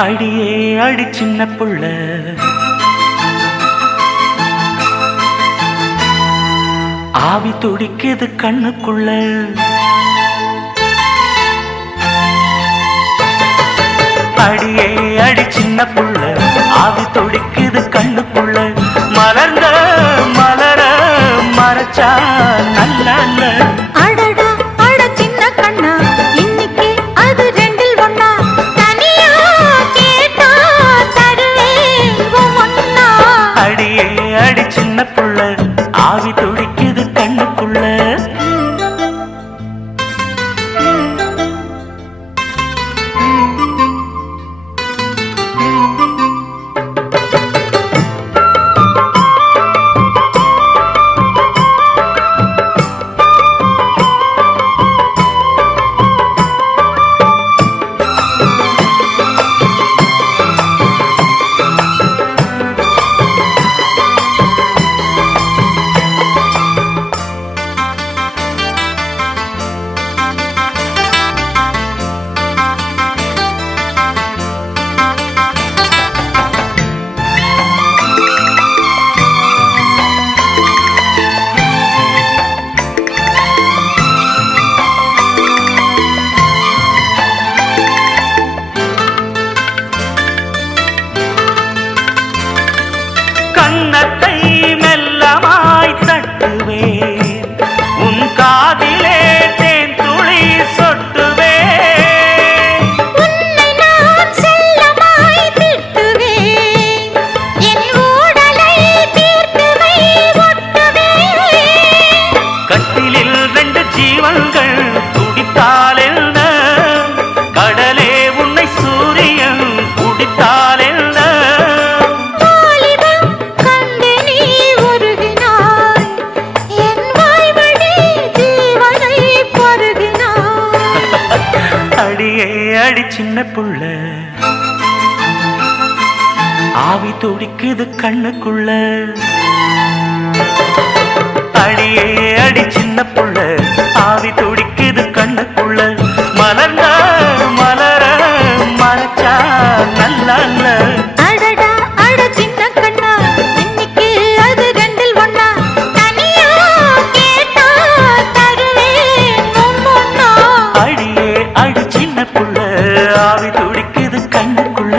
அடியே அடி சின்ன புள்ள, ஆவி துடிக்குது கண்ணுக்குள்ள. அடியே அடி சின்ன புள்ள, ஆவி துடிக்குது கண்ணுக்குள்ள. மலர்ந்த மலர மறைச்சா நல்ல அடடா அட சின்ன கண்ணா, இன்னைக்கு அது ரெண்டில் ஒண்ணா. தனியா கேட்டா தருவேன் ஒண்ணா. அடியே அடி சின்ன புள்ள, ஆவி துடிக்குது கண்ணுக்குள்ள. கன்னத்தை மெல்லமாய் தட்டுவேன், உன் காதிலே தேன் துளி சொட்டுவேன். உன்னை நான் செல்லமாய் திட்டுவேன், என் ஊடலை தீர்த்துவை ஒட்டுவேன். கட்டிலில் ரெண்டு ஜீவன்கள் துடித்தால் என்ன, கடலே உன்னை சூரியன் குடித்தால் என்ன. அடியே அடி சின்ன புள்ள, ஆவி துடிக்குது கண்ணுக்குள்ள. அடியே அடி சின்ன புள்ள, ஆவி துடிக்குது கண்ணுக்குள்ள. மலர்ந்த மலர மறைச்சா நல்ல அடடா அட சின்ன கண்ணா, இன்னைக்கு அது ரெண்டில் ஒண்ணா. தனியா கேட்டா தருவேன் ஒண்ணா. அடியே அடி சின்ன புள்ள, ஆவி துடிக்குது கண்ணுக்குள்ள.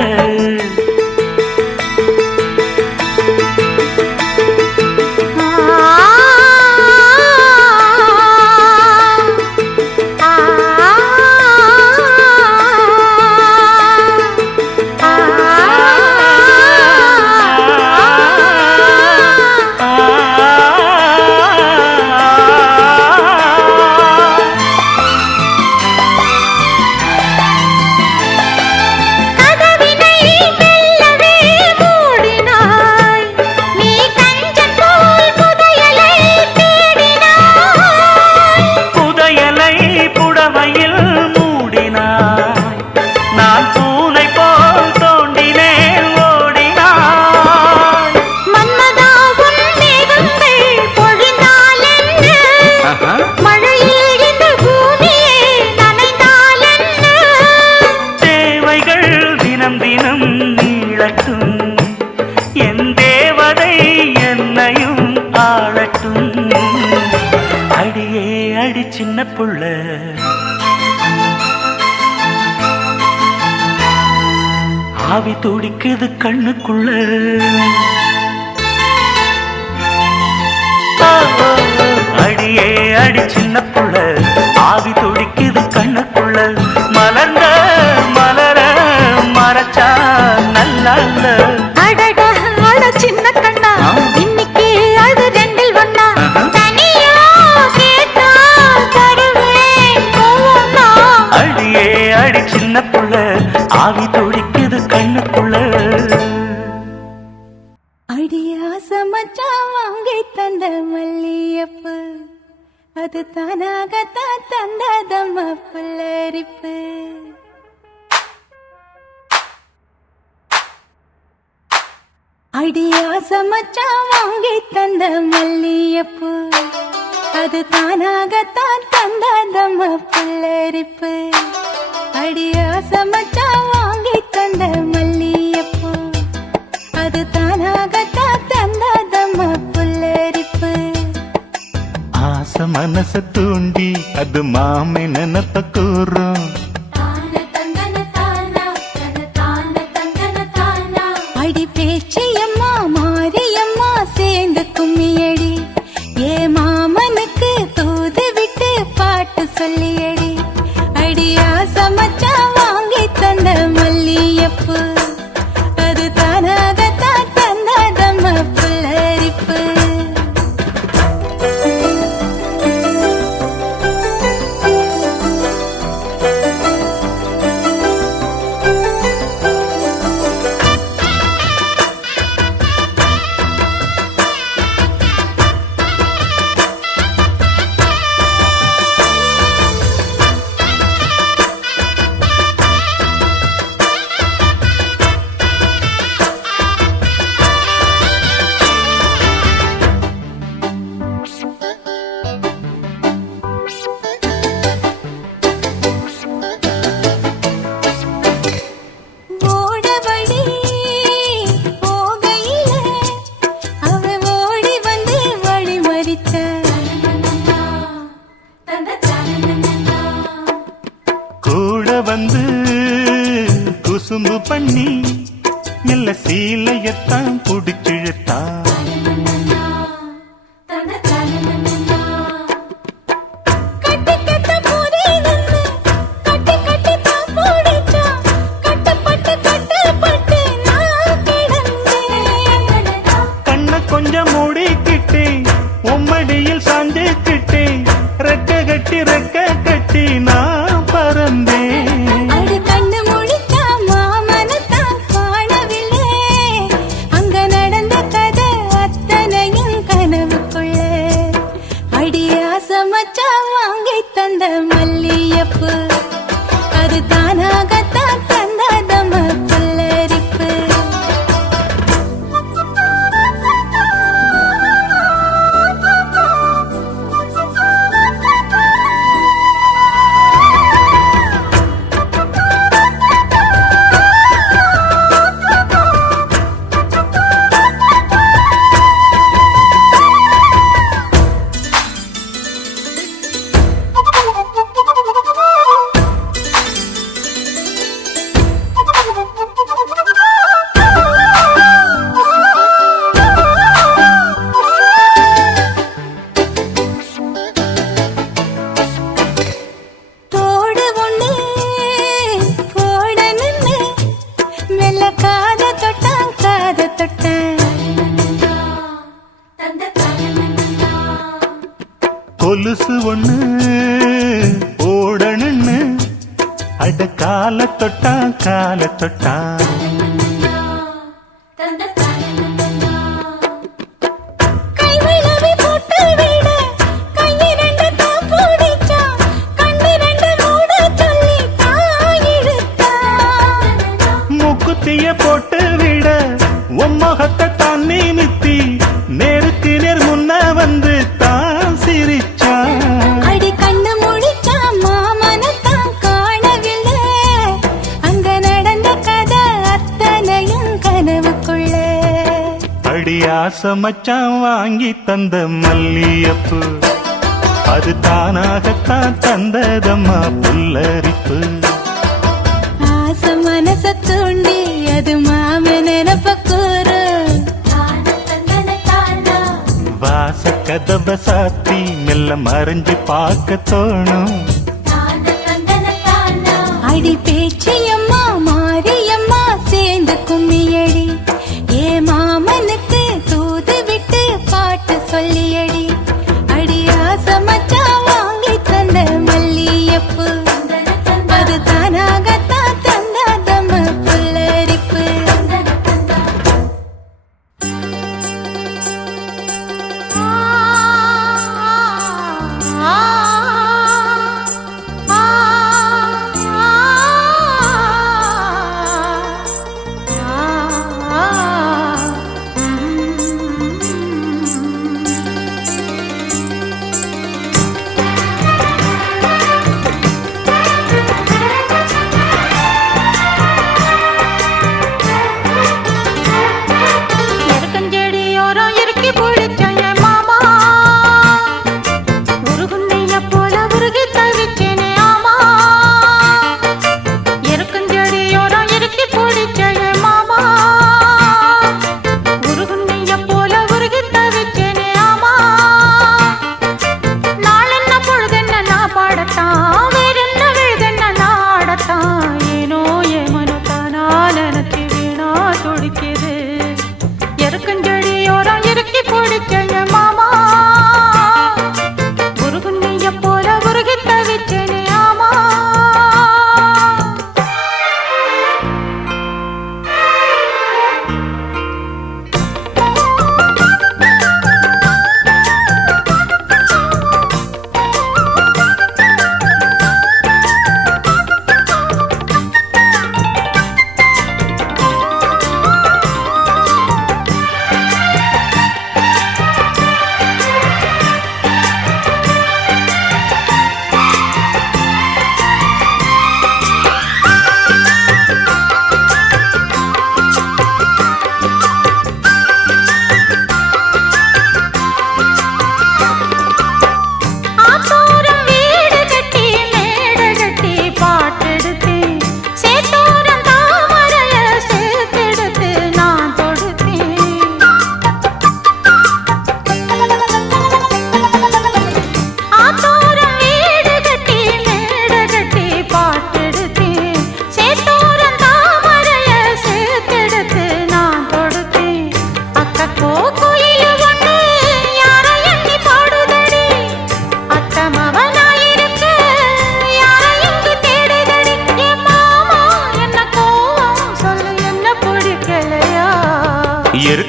என் தேவதை என்னையும் ஆளட்டும். அடியே அடி சின்ன புள்ள, ஆவி துடிக்குது கண்ணுக்குள்ள. அடியே அடி சின்ன புள்ள, ஆவி துடிக்குது கண்ணுக்குள்ள. மலர்ந்த மலர மறைச்சா நல்ல அடடா அட சின்ன கண்ணா, இன்னைக்கு அது ரெண்டில் ஒண்ணா. தனியா கேட்டா தருவேன் ஒண்ணா. அடியே அடி சின்ன புள்ள, ஆவி துடிக்குது கண்ணுக்குள்ள. அடியா சமச்சா வாங்கி தந்த மல்லியப்பு, அது தானாகத்தான் தந்ததம்ம புல்லரிப்பு. அடியா சமச்சா வாங்கி தந்த மல்லியப்பு, அது தானாகத்தான் தந்ததம்ம புல்லரிப்பு. அடியா சமச்சா வாங்கி தந்த மல்லியப்பூ அது தானாகத்தான் தந்ததம்மா புல்லரிப்பு. ஆசை மனச தூண்டி அது மாமை நினப்ப கூறும். அடி பேச்சியம்மா மாரியம்மா சேர்ந்து கும்மியடி ஏ மாமனுக்கு தூது விட்டு பாட்டு சொல்லியடி. அடியா சமச்சா வாங்கி தந்த மல்லியப்பூ அது தானாகத்தான் தந்ததம்மா புல்லரிப்பு. கூட வந்து குசும்பு பண்ணி மெல்ல சீலையத்தான் புடிச்சிழுத்தான். கண்ண கொஞ்சம் மூடிக்கிட்டே உம்மடியில் சாஞ்சுக்கிட்டே ரெக்க கட்டி ரெக்க கட்டி நான் பறந்தேன். அடி கண்ணு முழிச்சா மாமனத்தான் காணவில்லை அங்க நடந்த கதை அத்தனையும் கனவுக்குள்ள. அடியா சமச்சா வாங்கி தந்த மல்லியப்பூ அது தானாகத்தான் தந்ததம்மா புல்லரிப்பு. தோடு ஒண்ணு போட நின்னு மெல்ல காத தொட்டான் காத தொட்டான். கொலுசு ஒண்ணு ஓடணுன்னு அட கால தொட்டான் கால தொட்டான். கைவிளவி போட்டு விட கையிரண்டு தான் பிடிச்சான் கண்ணிரண்டு மூட சொல்லி தான் இழுத்தான். மூக்குத்திய போட்டு விட உம்மகத்தை தான் நிமித்தி நேருக்கு நேர் முன்ன வந்து தான் சிரிச்சான். அடி கண்ணு முழிச்சா மாமனத்தான் காணவில்லை அங்க நடந்த கதை அத்தனையும் கனவுக்குள்ள. அடியாச மச்சான் வாங்கி தந்த மல்லியப்பு அது தானாகத்தான் தந்ததம்மா புல்லரிப்பு. ஆசை மனச தூண்டி அது மாம நினப்ப கூறு வாச கதவை சாத்தி மெல்ல மறைஞ்சு பார்க்க தோணும். அடி பேச்சியம்மா மாரியம்மா சேர்ந்து கும்மியடி ஏ மாமனுக்கு தூது விட்டு பாட்டு சொல்லியடி. அடி ஆசை மச்சா வாங்கி தந்த மல்லியப்பூ அது தானாகத்தான் தந்ததம்மா புல்லரிப்பு. ஆ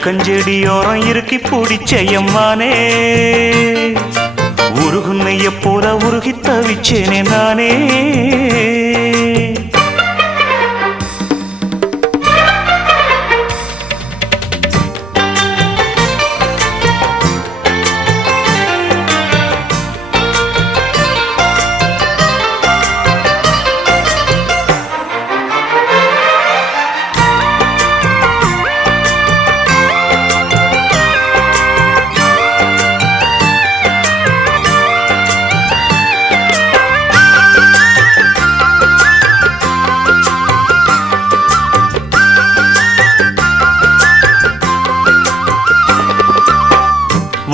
இருக்கஞ்செடியோரம் இருக்கி பிடிச்சையம்மானே உருகுன்னைய போல உருகி தவிச்சேனே நானே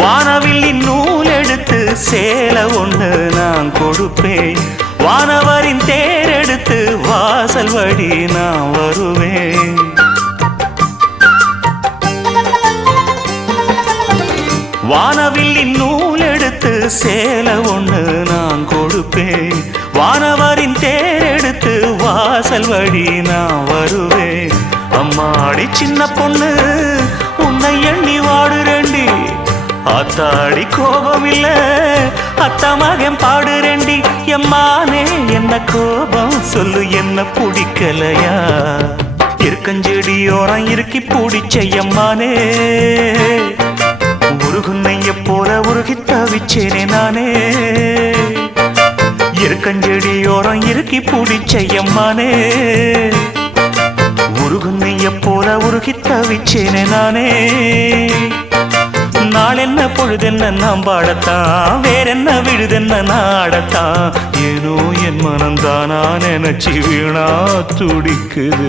வானவில்லின் நூல் எடுத்து சேலை ஒண்ணு நான் கொடுப்பேன் வானவரின் தேர் எடுத்து வாசல் வழி நான் வருவேன் வானவில்லின் நூல் எடுத்து சேலை ஒண்ணு நான் கொடுப்பேன் வானவரின் தேர் எடுத்து வாசல் வழி நான் வருவேன் அம்மாடி சின்ன பொண்ணு உன்னை எண்ணி வாடுறேண்டி ஆத்தாடி கோபம் இல்ல அத்தா மகன் பாடுறேண்டி எம்மானே என்ன கோபம் சொல்லு என்ன பிடிக்கலையா இருக்கஞ்செடியோரம் இருக்கி பிடிச்சையம்மானே உருகுன்னைய போல உருகி தவிச்சேனே நானே இருக்கஞ்செடியோரம் இருக்கி பிடிச்சையம்மானே உருகுன்னைய போல உருகி தவிச்சேனே நானே நாளென்ன பொழுதென்ன நாம் பாடத்தான் வேறென்ன விழுதென்ன நாடத்தான் ஏனோ என் மனம்தானா நினைச்சு வீணா துடிக்குது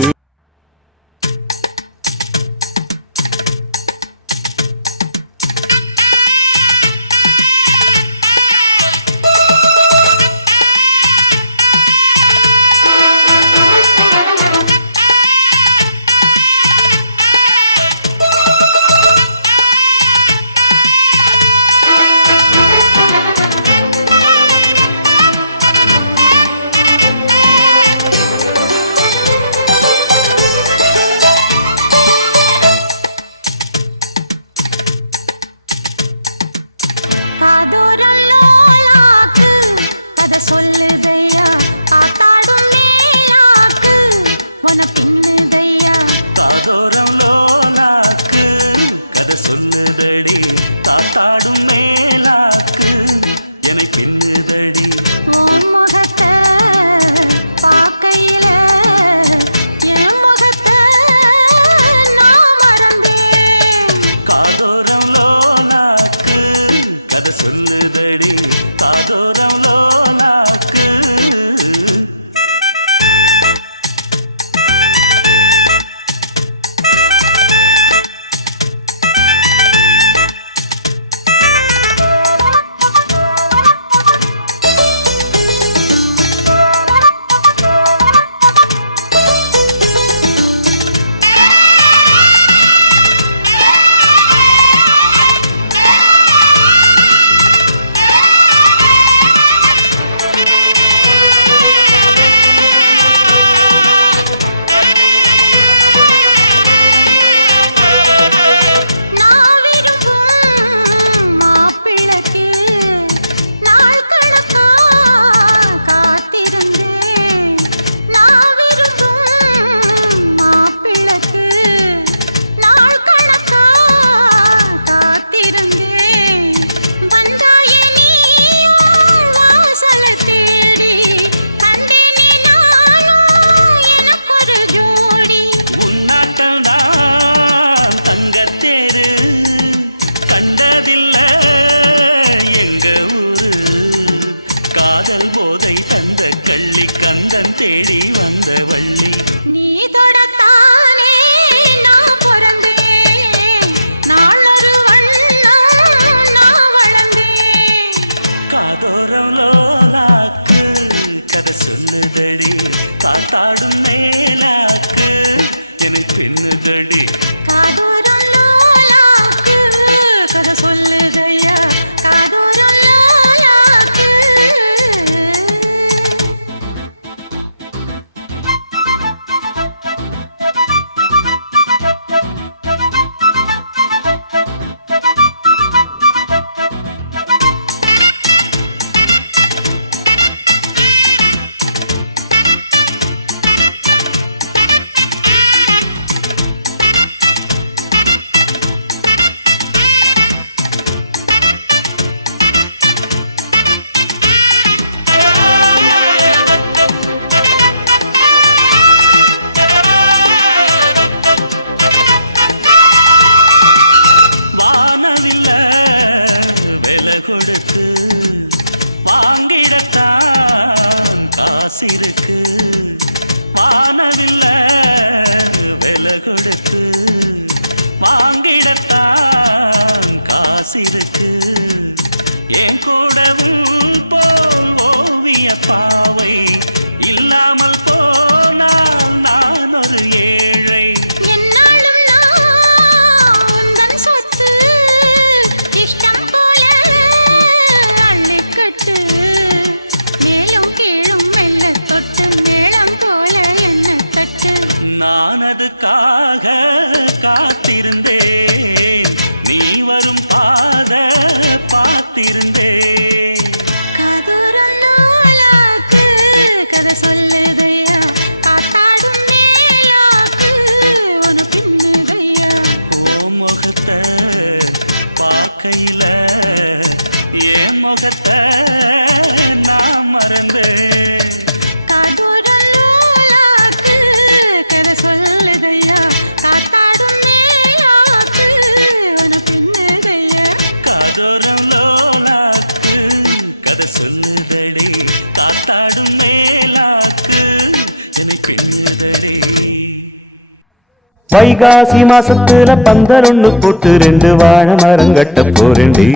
வைகாசி மாசத்துல பந்தல் ஒண்ணு போட்டு 2 வாழை மரம் கட்ட போறேன்டி.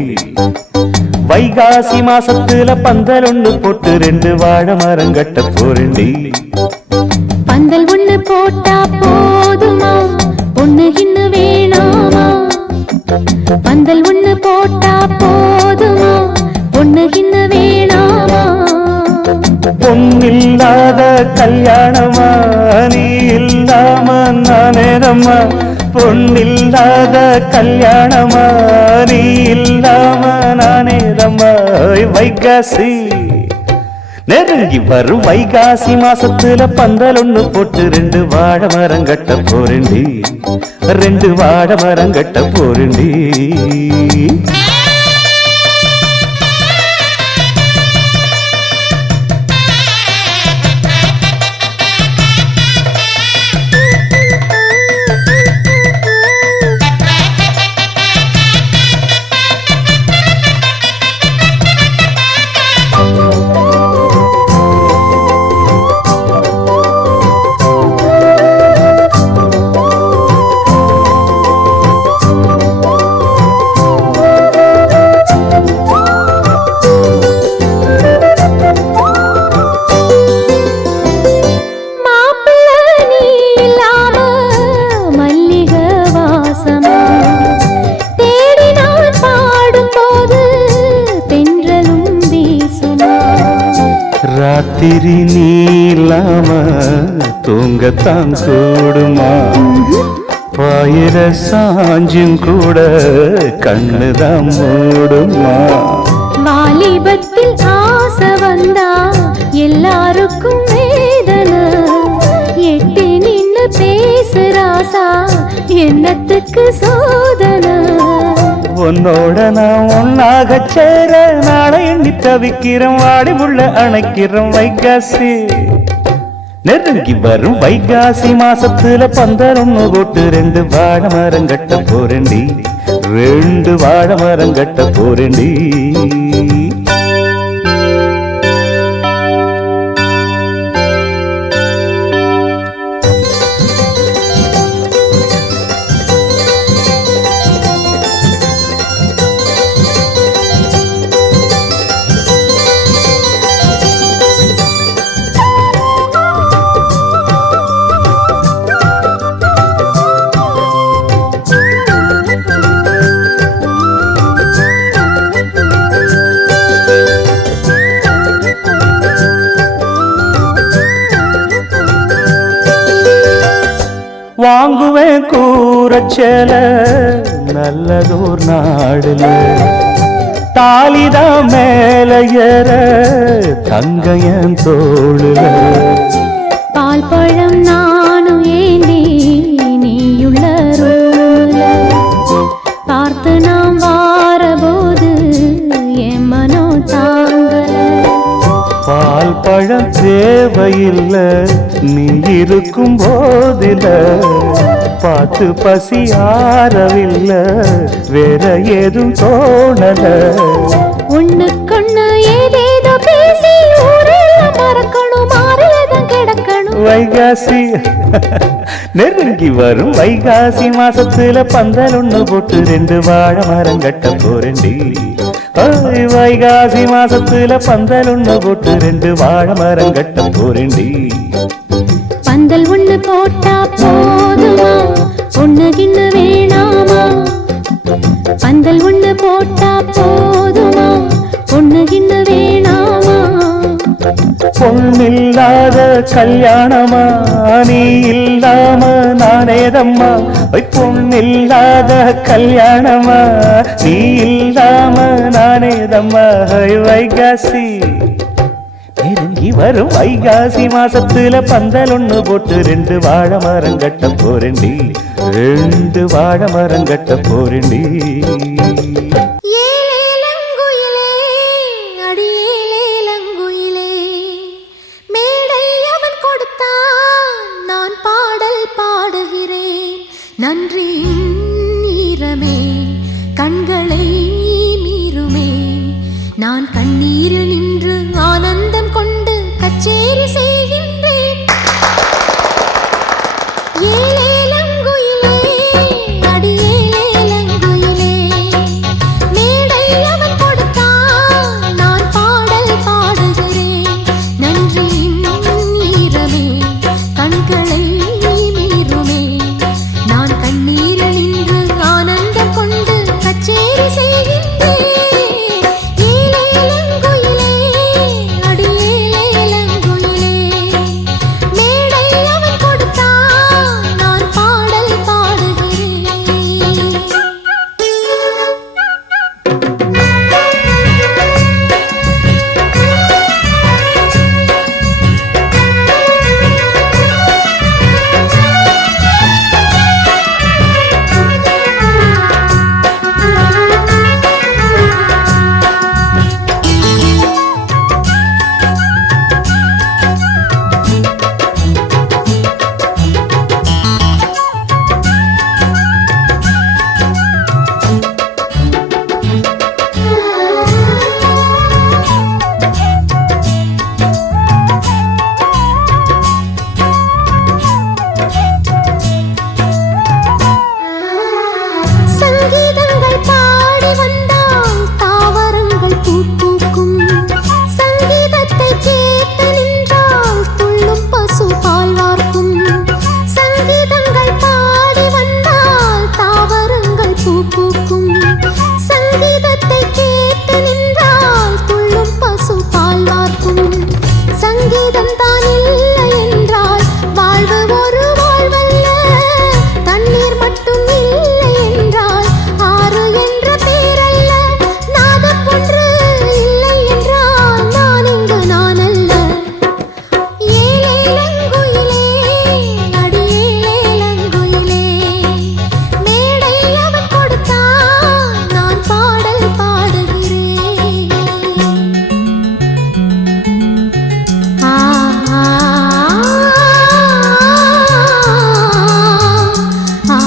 வைகாசி மாசத்துல பந்தல் ஒண்ணு போட்டு 2 வாழை மரம் கட்ட போறேன்டி. பந்தல் ஒண்ணு போட்டா போதுமா, ஒண்ணு இன்னும் வேணாமா? பந்தல் ஒண்ணு போட்டா போதுமா, ஒண்ணு இன்னும் வேணாமா? பொன்னில்லாத கல்யாணமா நீ இல்லாம நானேதம்மா. பொன்னில்லாத கல்யாணமா நீ இல்லாம நானேதம்மா. வைகாசி நெருங்கி வரும் வைகாசி மாசத்துல பந்தல் ஒண்ணு போட்டு 2 வாழை மரம் கட்ட போறேன்டி. 2 வாழை மரம் கட்ட போறேன்டி. ராத்திரி நீலாம தூங்கத்தான் கூடுமா? பாயிர சாஞ்சும் கூட கண்ணுதான் மூடுமா? வாலிபத்தில் ஆசை வந்தா எல்லாருக்கும் வேதனை. எட்டி நின்னு பேசுறாசா என்னத்துக்கு சோதனை? உன்னோட நான் ஒன்னாக சேர நாளை எண்ணி தவிக்கிறோம். வாடி உள்ள அணைக்கிறோம். வைகாசி நெருங்கி வரும் வைகாசி மாசத்துல பந்தல் ஒண்ணு போட்டு 2 வாழை மரம் கட்ட போறேன்டி. 2 வாழை மரம் கட்ட போறேன்டி. வாங்குவேன் கூரச்சேல நல்லதோர் நாடுல. தாலிதான் மேல ஏற தங்கையன் தோளுல. பால் பழம் நானும் ஏந்தி நீயுள்ள ரோல. பார்த்து நாம் வாரபோது என் மனோ தாங்கல. பால் பழம் தேவையில்ல நீ இருக்கும் போதில. பார்த்து பசி ஆறவில்ல வேற ஏதும் தோணல. ஒண்ணுக்கொண்ணு ஏதேதோ பேசி ஊரெல்லாம் மறக்கணும், மாறியதும் கிடக்கணும். வைகாசி நெருங்கி வரும் வைகாசி மாசத்துல பந்தல் ஒண்ணு போட்டு 2 வாழை மரம் கட்ட போறேன்டி. வைகாசி மாசத்துல பந்தல் ஒண்ணு போட்டு 2 வாழை மரம் கட்ட போறேன்டி. பந்தல் ஒண்ணு போட்டா போதுமா, ஒண்ணு இன்னும் வேணாமா? பந்தல் ஒண்ணு போட்டா போதுமா, ஒண்ணு இன்னும் வேணாமா? பொன்னில்லாத கல்யாணமா நீ இல்லாம நானேதம்மா. பொன்னில்லாத கல்யாணமா நீ இல்லாம நானேதம்மா. வைகாசி நெருங்கி வரும் வைகாசி மாசத்துல பந்தல் ஒண்ணு போட்டு 2 வாழை மரம் கட்ட போறேன்டி. 2 வாழை மரம் கட்ட போறேன்டி. நன்றி ஈரமே கண்களை மீறுமே. நான் கண்ணீரில் நின்று ஆனந்தம் கொண்டு கச்சேரி செய்கின்றேன். ஏலேலங்குயிலே காகிதம் தான் இல்லை என்றால் வாழ்வு ஒரு வாழ்வல்ல. தண்ணீர் மட்டும் இல்லை என்றால் ஆறு என்ற பேரல்ல. நாதம் ஒன்று இல்லை என்றால் நான் இங்கு நான் அல்ல. ஏலேலங்குயிலே அடியேலேலங்குயிலே மேடை அவன் கொடுத்தான் நான் பாடல் பாடுகிறேன். ஆ ஆ ஆ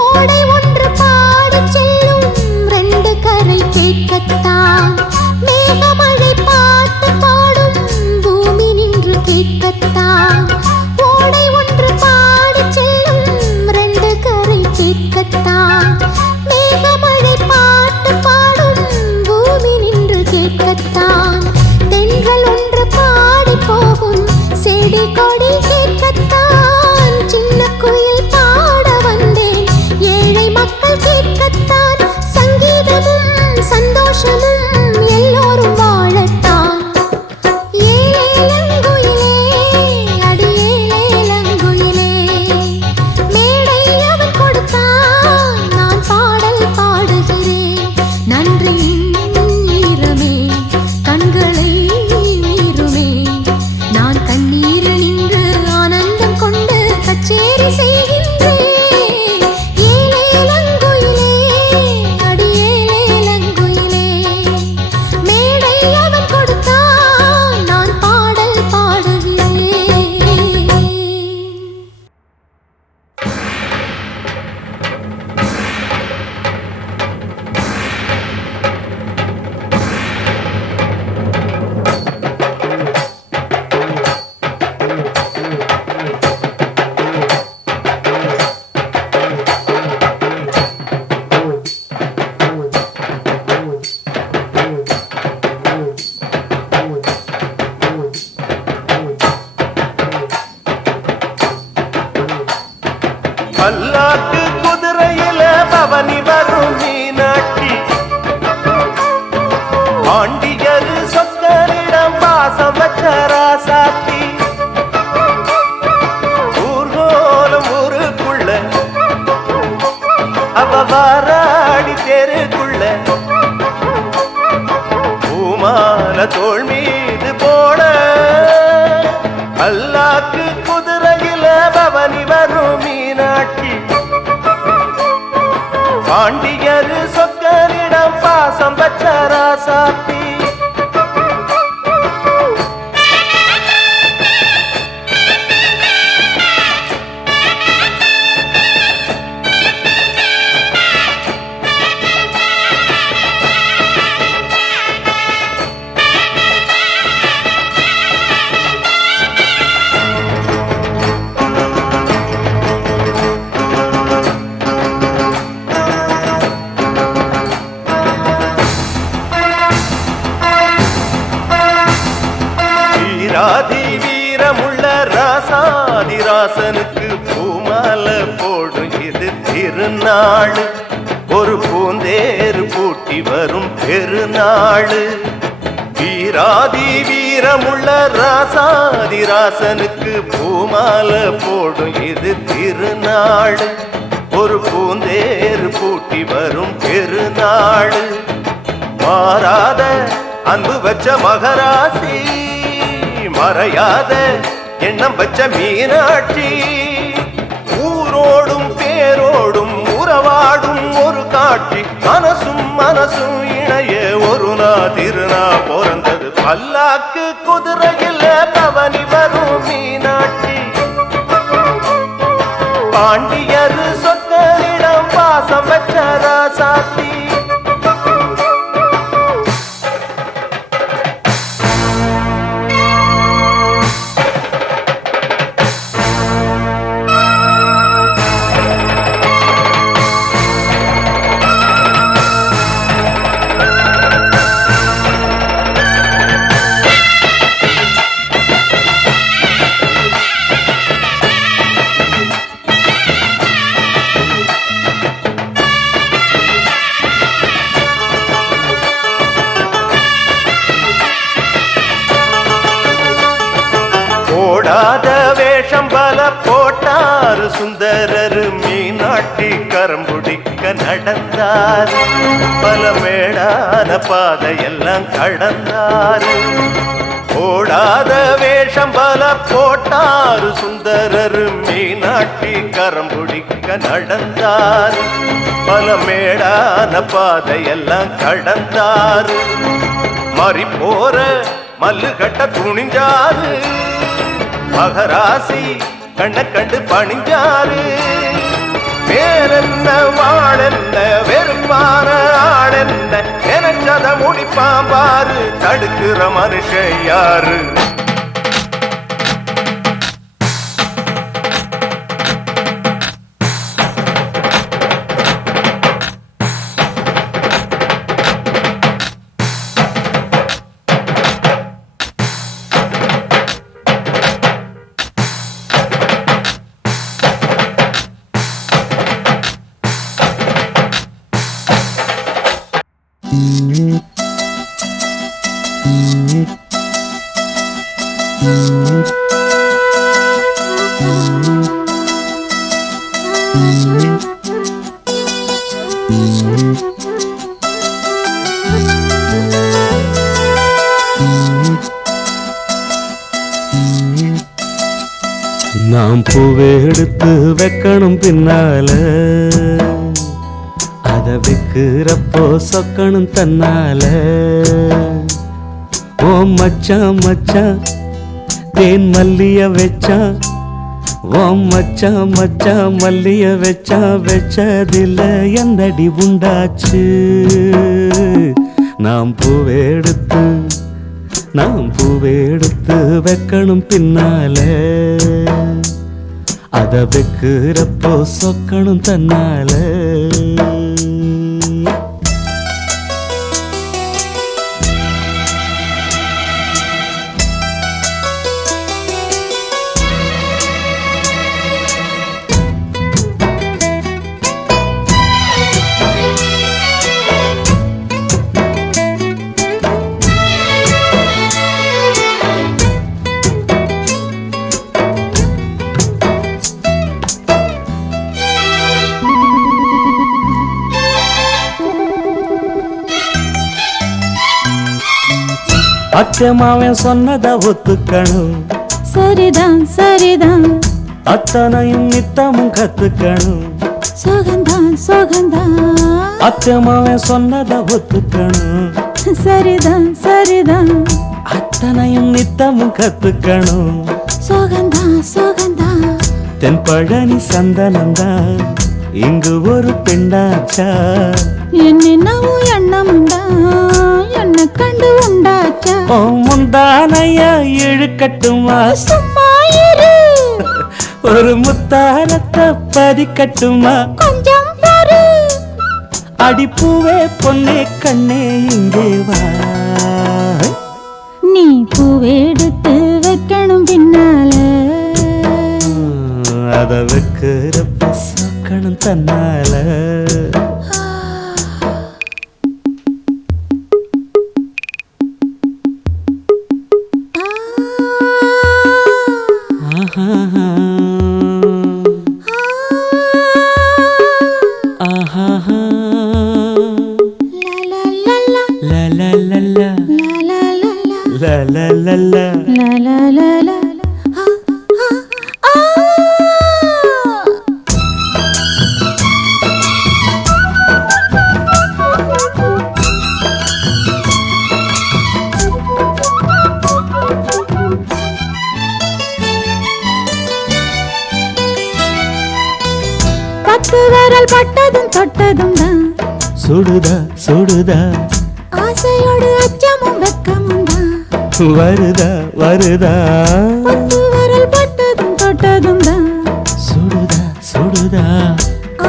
ஓடை ஒன்று பாடிச் செல்லும் ரெண்டு கரை கேட்கத்தான். மேகமழை பாட்டு பாடும் பூமி நின்று கேட்கத்தான். ஓடை ஒன்று பாடிச் செல்லும் ரெண்டு கரை கேட்கத்தான். மேகமழை பாட்டு பாடும் பூமி நின்று கேட்கத்தான். தென்றல் ஒன்று பாடி போகும் செடி கொடி கேட்கத்தான். சின்ன குயில் பாட வந்தேன் ஏழை மக்கள் கேட்கத்தான். சங்கீதமும் சந்தோஷமும் எல்லோரும் வாழத்தான். ஏலேலங்குயிலே அடியேலேலங்குயிலே மேடை அவன் கொடுத்தான் நான் பாடல் பாடுகிறேன். நன்றியின் ஈரமே கண்களை மீறுமே நான் கண்ணீரில் நின்று ஆனந்தம் கொண்டு கச்சேரி செய்கின்றேன். ஏலேலங்குயிலே அடியேலேலங்குயிலே மேடை அவன் கொடுத்தான் நான் பாடல் பாடுகிறேன். பல்லாக்கு குதிரையில பவனி வரும் மீனாட்சி பாண்டியர் சொக்கரிடம் பாசம் வச்ச ராசாத்தி ஊர்கோலம் ஊருக்குள்ள அவ வாராடி தெருக்குள்ள பூமால தோள் மீது போட பல்லாக்கு குதிரையில பவனி வரும் மீனாட்சி பாண்டியர் சொக்கரிடம் பாசம் வச்ச ராசாத்தி வீராதி வீரமுள்ள ராசாதிராசனுக்கு பூமால போடும் இது திருநாள். ஒரு பூந்தேறு பூட்டி வரும் பெருநாள். வீராதி வீரமுள்ள ராசாதிராசனுக்கு பூமால போடும் இது திருநாள். ஒரு பூந்தேறு பூட்டி வரும் பெருநாள். மாறாத அன்பு வச்ச மகராசி மறையாத எண்ணம் வச்ச மீனாட்சி ஊரோடும் பேரோடும் உறவாடும் ஒரு காட்சி. மனசும் மனசும் இணைய ஒரு திருநா பிறந்தது. பல்லாக்கு குதிரையில் பவனி வரும் மீனாட்சி பாண்டியர் சொக்கரிடம் பாசம் வச்ச ராசாத்தி. போட்டாரு சுந்தரரு மீனாட்டி கரம்புடிக்க நடந்தாரு பல மேடான பாதையெல்லாம் கடந்தாரு ஓடாத வேஷம் பல போட்டாரு சுந்தரரு மீனாட்டி கரம்புடிக்க நடந்தாரு பல மேடான பாதையெல்லாம் கடந்தாரு மாறி போற மல்லு கட்ட துணிஞ்சாரு மகராசி கண்ண கண்டு பணிஞ்சாரு வேறென்ன வாழென்ன வெறுப்பான ஆளென்ன நினைச்சத முடிப்பாம்பாரு தடுக்கிற மனுஷன் யாரு நாம் பூவை எடுத்து வைக்கணும் பின்னால அத வைக்கிறப்போ சொக்கணும் தன்னால ஓ மச்சான் மச்சான் தேன் மல்லிய வச்சான் ஓ மச்சான் மச்சான் மல்லிய வச்சதில்ல என்னடி உண்டாச்சு நாம் பூவை எடுத்து வைக்கணும் பின்னால அத வைக்கிறப்போ சொக்கணும் தன்னால அச்சமாவன் சொன்னத ஒத்துக்கணும் சரிதான் சரிதான் அத்தனையும் நித்தமும் கத்துக்கணும் சோகந்தான் சோகந்தான் அச்சமாவன் சொன்னத ஒத்துக்கணும் சரிதான் சரிதான் அத்தனையும் நித்தமும் கத்துக்கணும் சோகந்தான் சோகந்தான் தென்பழனி சந்தனந்தான் இங்கு ஒரு பெண்ணாச்சா என்னென்னவோ எண்ணமுண்டா என்ன கண்டு உண்டாச்சா முந்தானைய இழுக்கட்டுமா சும்மா இரு ஒரு முத்தாரத்தை பதிக்கட்டுமா கொஞ்சம் பாரு அடிப்பூவே பொன்னே கண்ணே இங்கே வா நீ பூவெடுத்து வைக்கணும் பின்னால அத வைக்கிறப்ப சொக்கணும் தன்னால பத்து விரல் பட்டதும் தொட்டதும் தான் சுடுதா சுடுதா ஆசையோடு அச்சமும் வெக்கமும் தான் வருதா வருதா பத்து விரல் பட்டதும் தொட்டதும் தான் சுடுதா சுடுதா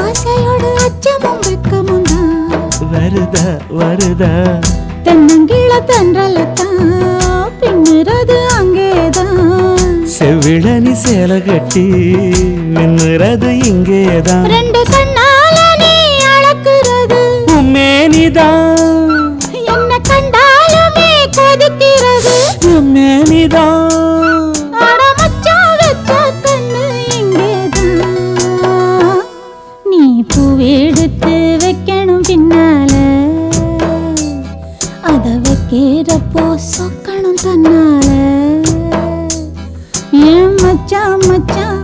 ஆசையோடு அச்சமும் வெக்கமும் தான் வருதா வருதா தென்னங்கிழ தென்றலத்தான் பின்னுறது அங்கேதான் செவிழனி சேலை கட்டி மின்னுறது இங்கேதான் ரெண்டு கண்ணால நீ அளக்குறது உம்மேனிதான் என்ன கண்டாலுமே கொதிக்கிறது உம்மேனிதான் அட மச்சான் வச்ச கண்ணு பின்னால அத வைக்கிறப்போ சொக்கணும் தன்னால ஏன் மச்சான் மச்சான்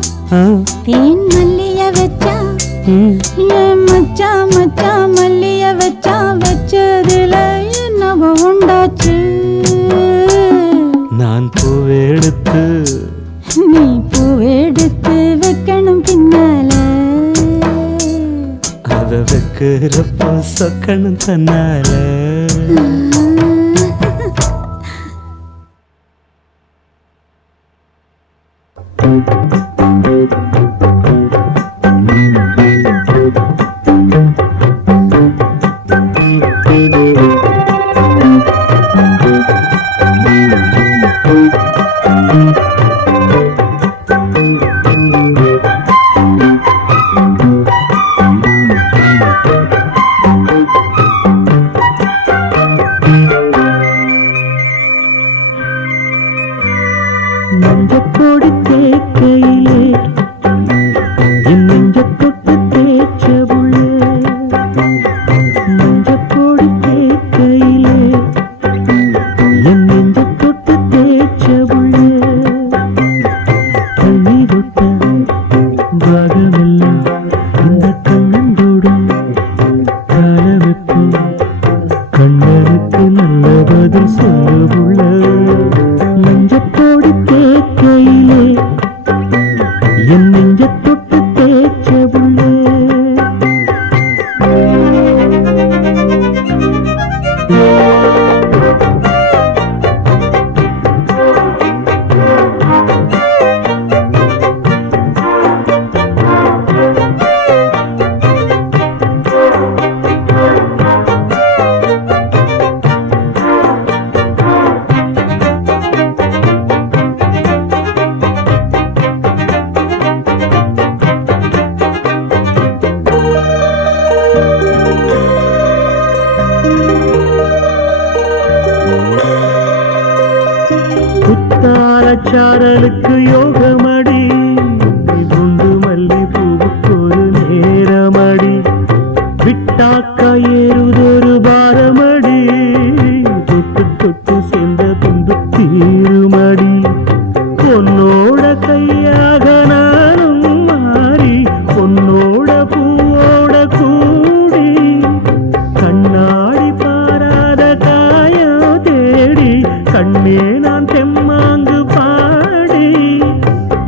தேன் மல்லிய வச்சா ஏன் மச்சான் மச்சான் மல்லிய வச்சா வச்சதுல என்னவோ உண்டாச்சு நான் பூவெடுத்து நீ பூவெடுத்து வைக்கணும் பின்னால அத வைக்கிறப்போ சொக்கணும் தன்னால நெஞ்சத்தோடு தேக்கையிலே என் நெஞ்ச தொட்டு தேய்ச்ச புள்ளே நெஞ்சத்தோடு தேக்கையிலே என் நெஞ்ச தொட்டு தேய்ச்ச புள்ளே கண்ணீர் விட்ட பாகமெல்லாம் இந்த கண்ணந்தோடும் காலவெப்போ கண்ணனுக்கு நல்ல பதில் சொல்ல புள்ள நெஞ்சத்தோடு தேக்கையிலே என் நெஞ்ச தொட்டு தேய்ச்ச புள்ளே குத்தாலச்சாரலுக்கு யோகமடி குண்டு மல்லி பூவுக்கொரு நேரமடி விட்டாக்கா ஏறுதொரு பாரமடி தொட்டு தொட்டு சேர்ந்த துண்டு தீருமடி பொன்னோட கையாக நானும் மாறி பொன்னோட பூவோட கூடி கண்ணாடி பாராத காயம் தேடி கண்ணே நான் தெம்மாங்கு பாடி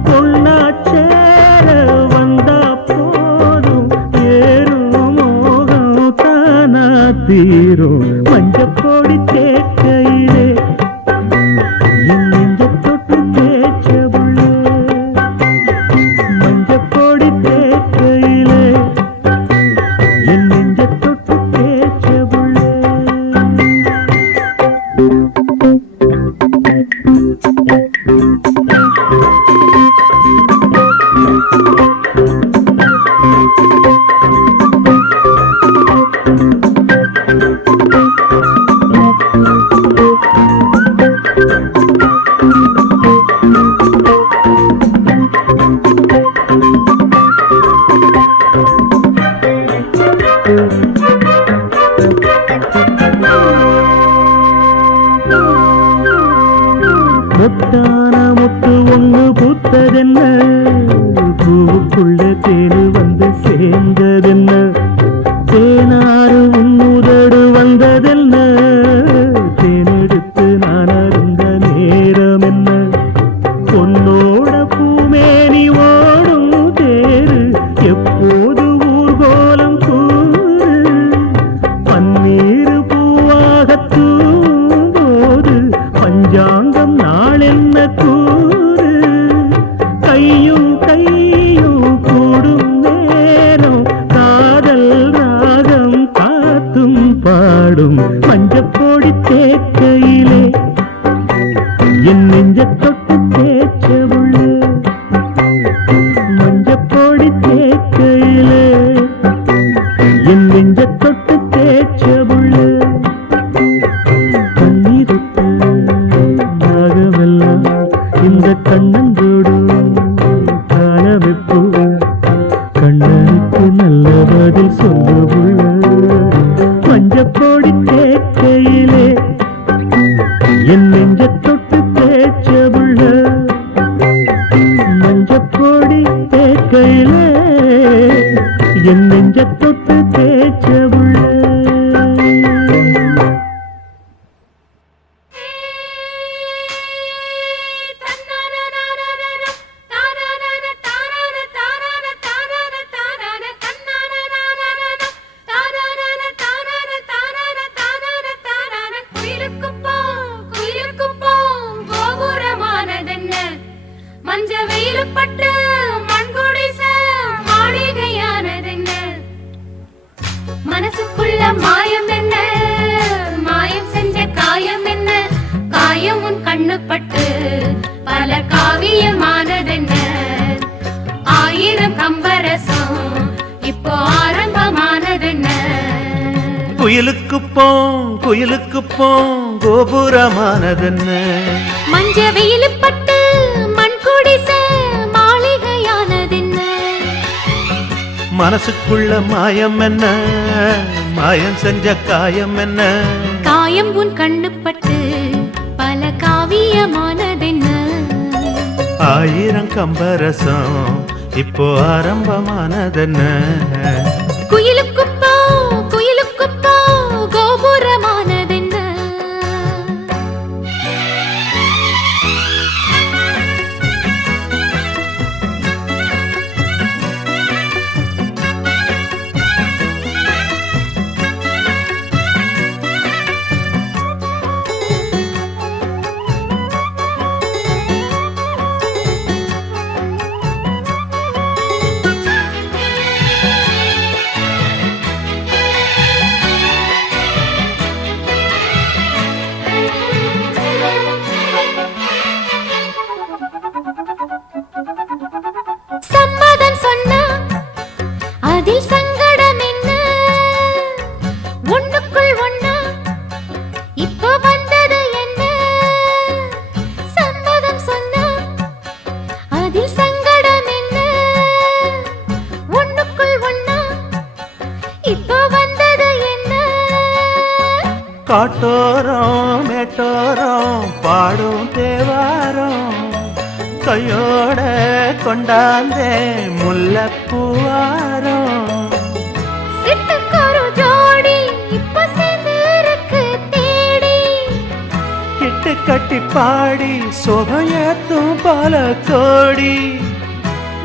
பொன்னாச்சேர வந்தா போதும் ஏறும் மோகம் தானா தீரும் மஞ்சப்பொடி தேக்கையிலே என் நெஞ்ச தொட்டு தேய்ச்ச புள்ளே மஞ்சப்பொடி தேக்கையிலே என் நெஞ்ச தொட்டு தேய்ச்ச புள்ளே முத்தான முத்து ஒண்ணு பூத்ததென்ன பூவுக்குள்ள தேனு வந்து சேர்ந்ததென்ன தேனாறு உன்னுதடு வந்ததென்ன தேனெடுத்து நான் அருந்த நேரம் என்ன பொன்னோட பூமேனி ஓடும் தேரு எப்போது ஊர்கோலம் கூறு பன்னீர் பூவாக தூம்போது பஞ்சாங்கம் நாளென்ன கூறு கையும் கையும் கூடும் நேரம் காதல் ராகம் காத்தும் பாடும் மஞ்சப்பொடி தேக்கையிலே என் நெஞ்ச தொட்டு தேய்ச்ச புள்ளே மஞ்சப்பொடி தேக்கையிலே என் நெஞ்ச தொட்டு தேய்ச்ச புள்ளே கண்ணீருட்ட நாகமெல்லாம் இந்த கண்ணந்தோடும் காலவெப்போ கண்ணனுக்கு நல்ல பதில் சொல்ல புள்ள கண்ணுப்பட்டு பல காவியமானதென்ன ஆயிரம் கம்பரசம் இப்போ ஆரம்பமானதென்ன குயிலுக்கு போம் கோபுரமானதென்ன மஞ்ச வெயில் பட்டு மண் குடிச மாளிகையானதென்ன மனசுக்குள்ள மாயம் என்ன மாயம் செஞ்ச காயம் என்ன காயம் உன் கண்ணுப்பட்டு பல காவியமானதென்ன ஆயிரம் கம்பரசம் இப்போ ஆரம்பமானதென்ன குயிலுக்குப்போ கோபுரமானதென்ன சம்மதம் சொன்னா அதில் சங்கடம் என்ன ஒண்ணுக்குள் ஒண்ணா இப்போ வந்தது என்ன சம்மதம் சொன்னா அதில் சங்கடம் என்ன ஒண்ணுக்குள் ஒண்ணா இப்போ வந்தது என்ன காட்டோரம் மேட்டோரம் பாடும் தேவாரம் கையோட கொண்டாந்தே முல்லைப்பூவாரம் சிட்டுக்கொரு ஜோடி இப்ப சேர்ந்திருக்கு தேடி இட்டு கட்டி பாடி சோகையத்தும் பல கோடி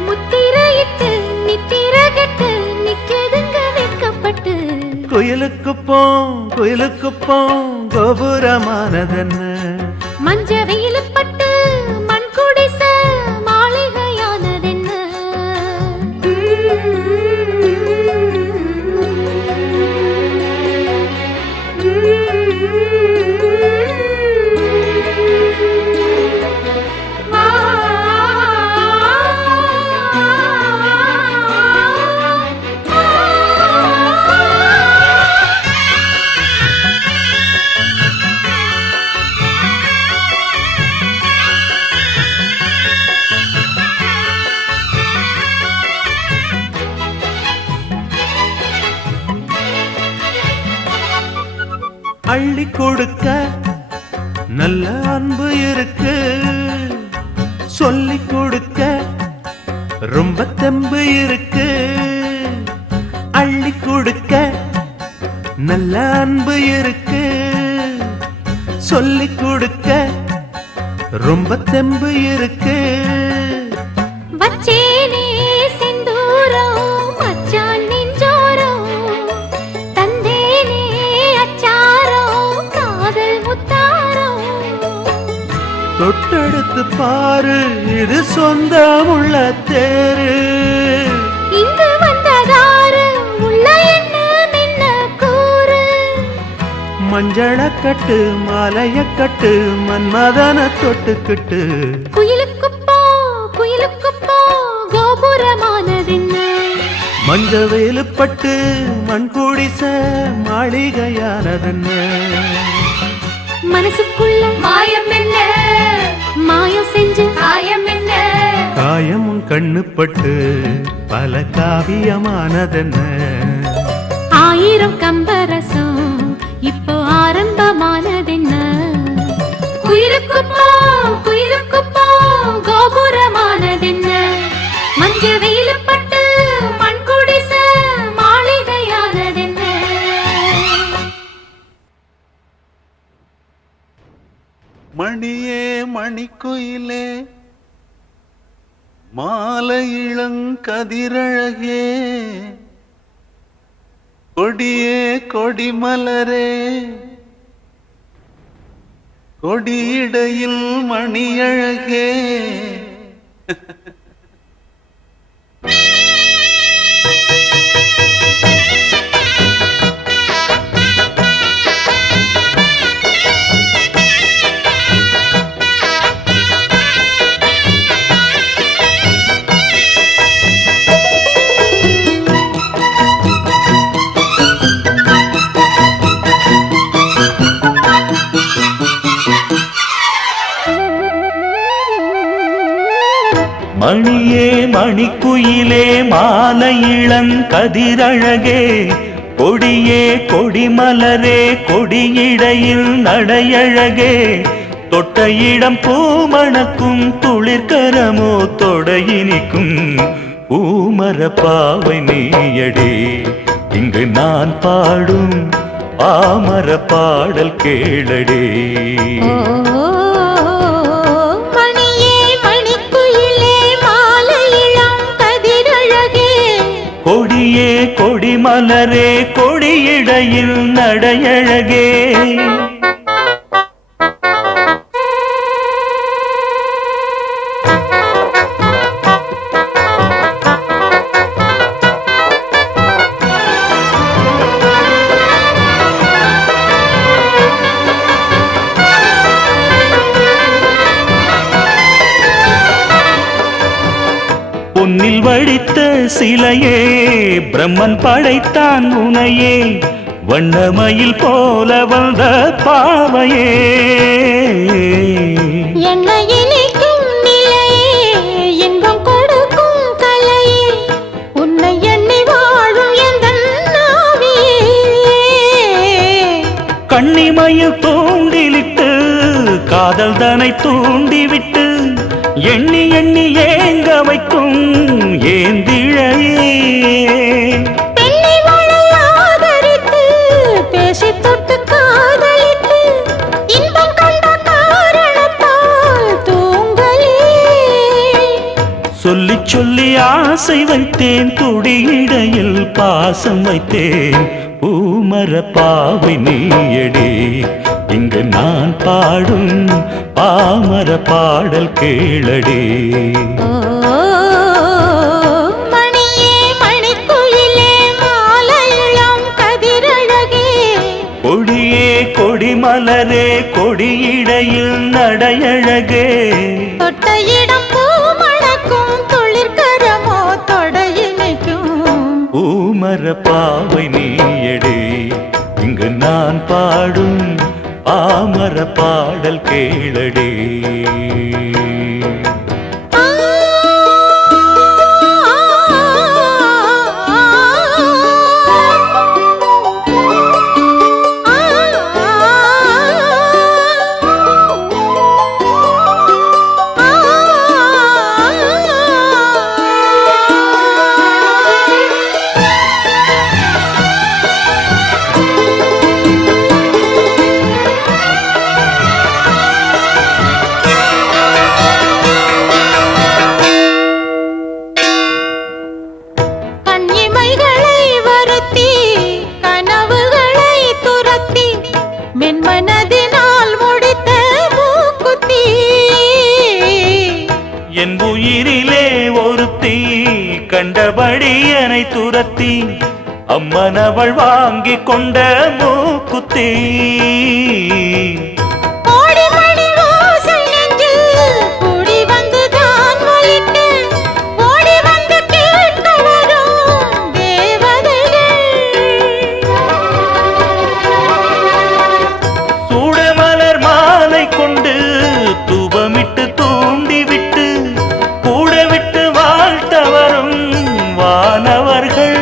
முத்திரையிட்டு நித்திர கெட்டு நிக்கதுங்க வைக்கப்பட்டு குயிலுக்கு போம் கோபுரமானதென்ன மஞ்ச வெயில் பட்டு மண் குடிச மாளிகையானதென்ன அள்ளி கொடுக்க நல்ல அன்பு இருக்கு சொல்லி கொடுக்க ரொம்ப தெம்பு இருக்கு அள்ளி கொடுக்க நல்ல அன்பு இருக்கு சொல்லி கொடுக்க ரொம்ப தெம்பு இருக்கு வச்சேனே செந்தூரம் மச்சான் நெஞ்சோரம் தந்தேனே அச்சாரம் காதல் முத்தாரம் தொட்டெடுத்து பாரு இது சொந்தமுள்ள தேரு இங்கு வந்ததாரு உள்ள என்ன மின்ன கூறு மஞ்சள கட்டு மாலைய கட்டு மன்மதன தொட்டுக்கிட்டு குயிலுக்குப்போ கோபுரமானதென்ன மஞ்ச வேலுப்பட்டு மண் குடிச மாளிகையானதென்ன மனசுக்குள்ள மாயம் என்ன மாயம் செஞ்சு காயம் என்ன காயமும் கண்ணுப்பட்டு பல காவியமானதென்ன ஆயிரம் கம்பரசம் இப்போ ஆரம்பமானதென்ன குயிலுக்குப்போ கோபுரமானதென்ன மஞ்ச வெயில் பட்டு மண் குடிச மாளிகையானதென்ன மணியே மணிக்குயிலே மாலை இளங்கதிரழகே கொடியே கொடிமலரே கொடியிடையில் மணியழகே மணிக்குயிலே மாலை இளங்கதிரழகே கொடியே கொடிமலரே கொடியிடையில் நடையழகே தொட்ட இடம் பூமணக்கும் துளிர்கரமோ தொடையினிக்கும் பூமர பாவை நீயடே இங்கு நான் பாடும் பாமர பாடல் கேளடே மணியே மணிக்குயிலே மாலை இளங்கதிரழகே கொடியே கொடிமலரே கொடியிடையில் நடையழகே பொன்னில் வடித்த சிலையே பிரம்மன் படைத்தான் உனையே வண்ணமயில் போல வந்த பாவையே என்னை இனிக்கும் நிலையே இன்பம் கொடுக்கும் கலையே உன்னை எண்ணி வாழும் எந்தன் நாவியே கண்ணிமயில் தூண்டிலிட்டு காதல் தனை தூண்டிவிட்டு எண்ணி எண்ணி ஏங்க வைக்கும் ஏந்திழையே பெண்ணை மழை ஆதரித்து பேசி தொட்டு காதலித்து இன்பம் கண்ட காரணத்தால் தூங்கலே சொல்லி சொல்லி ஆசை வைத்தேன் துடியிடையில் பாசம் வைத்தேன் பூமர பாவை நீயடே இங்கு நான் பாடும் பாமர பாடல் கேளடே மணியே மணிக்குயிலே மாலை இளங்கதிரழகே கொடியே கொடிமலரே கொடியிடையில் நடையழகே தொட்ட இடம் பூமணக்கும் துளிர்கரமோ தொடையினைக்கும் பூமர பாவை நீயடே இங்கு நான் பாடும் பாமர பாடல் கேளடே கண்ணிமைகளை வருத்தி கனவுகளை துரத்தி மென்மனதினால் முடித்த மூக்குத்தி என் உயிரிலே ஒருத்தி கண்டபடி என்னை துரத்தி அம்மனவள் வாங்கி கொண்ட மூக்குத்தி கோடி மணி ஓசை நெஞ்சில் கூடி வந்துதான் ஒலிக்க ஓடி வந்து கேட்க வரும் தேவதைகள் சூடமலர் மாலை கொண்டு தூபமிட்டு தூண்டிவிட்டு கூட விட்டு வாழ்த்த வரும் வானவர்கள்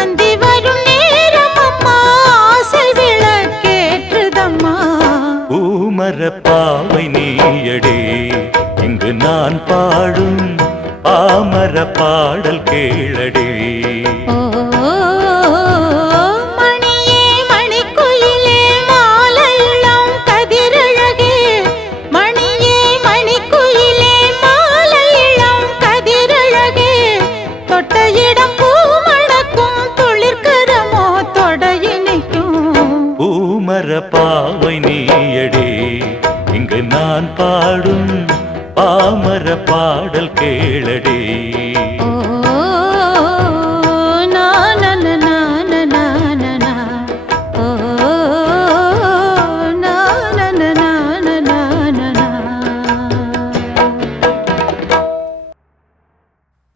அந்தி வரும் நேரம் அம்மா ஆசை விளக்கேற்றுதம்மா பூமர பாவை நீயடே இங்கு நான் பாடும் பாமர பாடல் கேளடே மணியே மணிக்குயிலே மாலை இளங்கதிரழகே மணியே மணிக்குயிலே மாலை இளங்கதிரழகே தொட்ட இடம் பூமணக்கும் துளிர்கரமோ தொடையினைக்கும் பூமர பாவை நீயடே இங்கு நான் பாடும் பாமர பாடல் கேளடே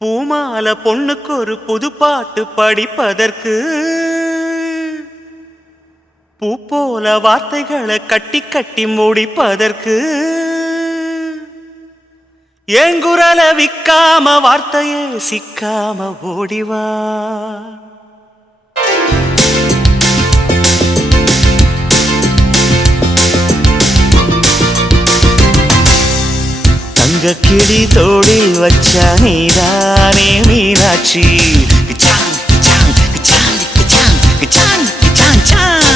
பூமால பொண்ணுக்கு ஒரு புது பாட்டு படிப்பதற்கு பூ போல வார்த்தைகளை கட்டி கட்டி முடிப்பதற்கு எங்குரல விக்காம வார்த்தையே சிக்காம ஓடிவா. தங்க கிளி தோடில் வச்சா நீதானே மீனாட்சி. கிச்சாங், கிச்சாங், கிச்சாங், கிச்சாங், கிச்சாங், கிச்சாங், சாங்.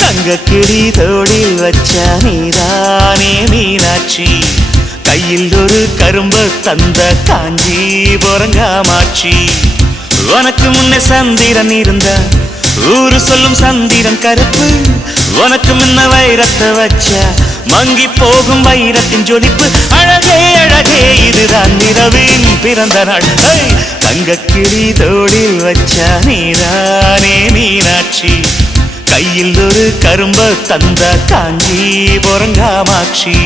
தங்க கிளி தோடில் வச்சா நீதானே மீனாட்சி. கையில் ஒரு கரும்பு தந்த காஞ்சிபுரம் காமாட்சி. உனக்கு முன்னே சந்திரன் இருந்தா ஊரு சொல்லும் சந்திரன் கருப்பு. உனக்கு முன்ன வைரத்தை வச்சா மங்கி போகும் வைரத்தின் ஜொலிப்பு. அழகே அழகே இதுதான் நிலவின் பிறந்த நாள். தங்க கிளி தோடில் வச்சா நீதானே மீனாட்சி. கையில் ஒரு கரும்பு தந்த காஞ்சிபுரம் காமாட்சி.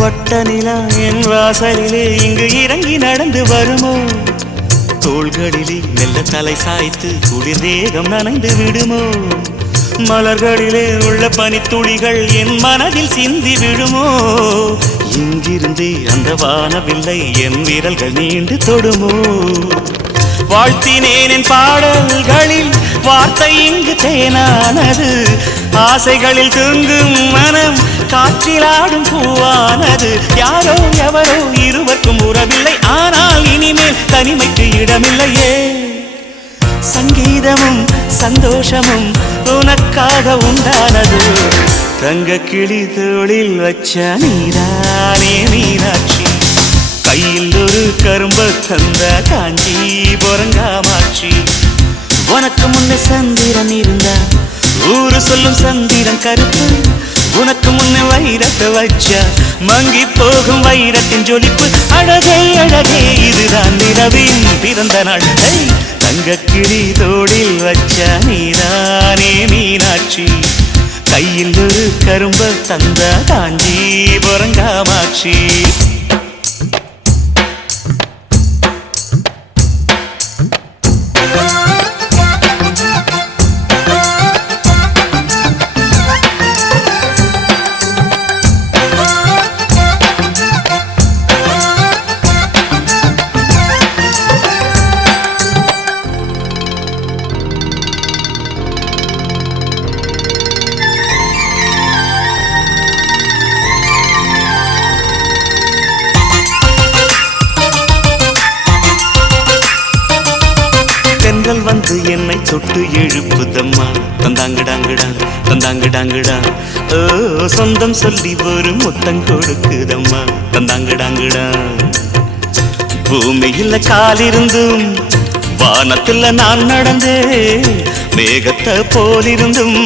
வட்ட நிலா என் வாசலிலே இங்கு இறங்கி நடந்து வருமோ? தோள்களிலே மெல்ல தலை சாய்த்து குளிர் தேகம் நனைந்து விடுமோ? மலர்களிலே உள்ள பனித்துளிகள் என் மனதில் சிந்தி விடுமோ? இங்கிருந்தே அந்த வானவில்லை என் விரல்கள் நீண்டு தொடுமோ? வாழ்த்தினேன் என் பாடல்களில் வார்த்தை இங்கு தேனானது. ஆசைகளில் தூங்கும் மனம் காற்றிலாடும் பூவானது. யாரோ எவரோ இருவருக்கும் உறவில்லை, ஆனால் இனிமேல் தனிமைக்கு இடமில்லையே. சங்கீதமும் சந்தோஷமும் உனக்காக உண்டானது. தங்க கிளி தோளில் வச்ச நீதானே மீனாட்சி. கையில் ஒரு கரும்பு தந்த காஞ்சிபுரம் காமாட்சி. உனக்கு முன்னே சந்திரன் இருந்தா ஊரு சொல்லும் சந்திரன் கருப்பு. உனக்கு முன்னே வைரத்தை வச்சா மங்கி போகும் வைரத்தின் ஜொலிப்பு. அழகே அழகே இதுதான் நிலவின் பிறந்த நாள். தங்க கிளி தோடில் வச்சா நீதானே மீனாட்சி. கையில் ஒரு கரும்பு தந்த காஞ்சிபுரம் காமாட்சி. தென்றல் வந்து என்னை தொட்டு எழுப்புதம்மா. தந்தாங்கடாங்கடா தந்தாங்கடாங்கடா. ஓ சொந்தம் சொல்லி ஒரு முத்தம் கொடுக்குதம்மா. தந்தாங்கடாங்கடா. பூமியில் காலிருந்தும் வானத்தில் நான் நடந்தேன். மேகத்தை போலிருந்தும்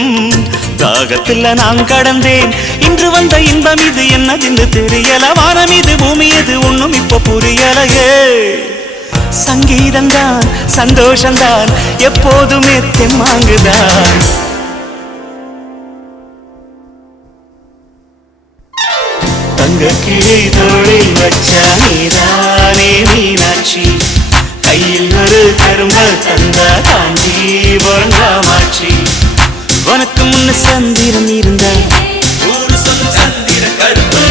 தாகத்தில் நான் கடந்தேன். இன்று வந்த இன்பம் இது என்னதென்று தெரியல. வானம் இது பூமி இது ஒன்னும் இப்ப புரியலையே. சங்கீதம்தான் சந்தோஷம்தான் எப்போதுமே தெம்மாங்குதான். தங்க கிளி தோளில் வச்சா நீதானே மீனாட்சி. கையில் ஒரு கரும்பு தந்த காஞ்சிபுரம் காமாட்சி. உனக்கு முன்ன சந்திரன் இருந்தா ஊரு சொல்லும் சந்திரன் கருப்பு.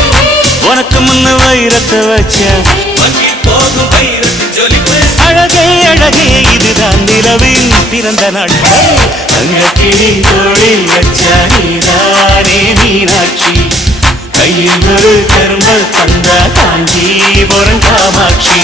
உனக்கு முன்ன வைரத்தை வச்சா மங்கி போகும் வைரத்தின் ஜொலிப்பு. அழகே அழகே இதுதான் நிலவின் பிறந்த நாள். தங்க கிளி தோளில் வச்சா நீதானே மீனாட்சி. கையில் ஒரு கரும்பு தந்த காஞ்சிபுரம் காமாட்சி.